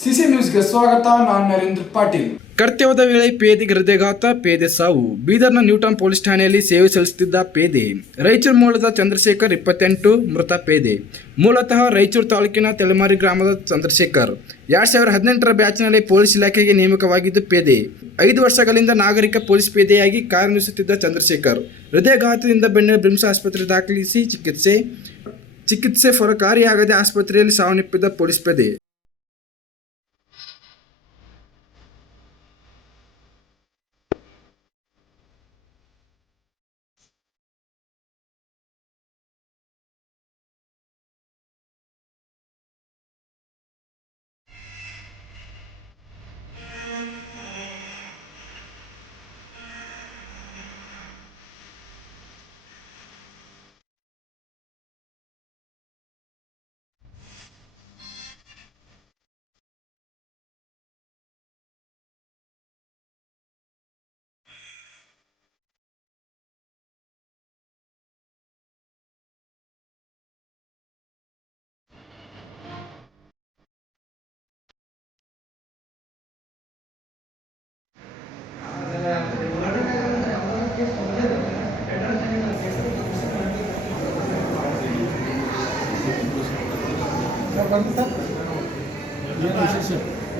CC ನ್ಯೂಸ್ಗೆ ಸ್ವಾಗತ. ನಾನು ನರೇಂದ್ರ ಪಾಟೀಲ್. ಕರ್ತವ್ಯದ ವೇಳೆ ಪೇದೆಗೆ ಹೃದಯಘಾತ, ಪೇದೆ ಸಾವು. ಬೀದರ್ನ ನ್ಯೂಟನ್ ಪೊಲೀಸ್ ಠಾಣೆಯಲ್ಲಿ ಸೇವೆ ಸಲ್ಲಿಸುತ್ತಿದ್ದ ಪೇದೆ. ರಾಯಚೂರು ಮೂಲದ ಚಂದ್ರಶೇಖರ್ 28 ಮೃತ ಪೇದೆ. ಮೂಲತಃ ರಾಯಚೂರು ತಾಲೂಕಿನ ತೆಲಮಾರಿ ಗ್ರಾಮದ ಚಂದ್ರಶೇಖರ್ 2018ರ ಬ್ಯಾಚ್ನಲ್ಲಿ ಪೊಲೀಸ್ ಇಲಾಖೆಗೆ ನೇಮಕವಾಗಿದ್ದು ಪೇದೆ. 5 ವರ್ಷಗಳಿಂದ ನಾಗರಿಕ ಪೊಲೀಸ್ ಪೇದೆಯಾಗಿ ಕಾರ್ಯನಿರ್ವಹಿಸುತ್ತಿದ್ದ ಚಂದ್ರಶೇಖರ್ ಹೃದಯಘಾತದಿಂದ ಬೆಣ್ಣೆ ಬ್ರಿಮ್ಸ್ ಆಸ್ಪತ್ರೆ ದಾಖಲಿಸಿ ಚಿಕಿತ್ಸೆ ಫಲಕಾರಿಯಾಗದೆ ಆಸ್ಪತ್ರೆಯಲ್ಲಿ ಸಾವನ್ನಪ್ಪಿದ್ದ ಪೊಲೀಸ್ ಪೇದೆ.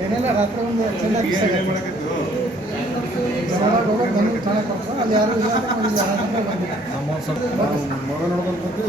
ಏನೆಲ್ಲ ರಾತ್ರಿ ಒಂದು ಚೆನ್ನಾಗಿ ಅಲ್ಲಿ ಯಾರು ಮಗ ನೋಡ್ಕೊಂಡು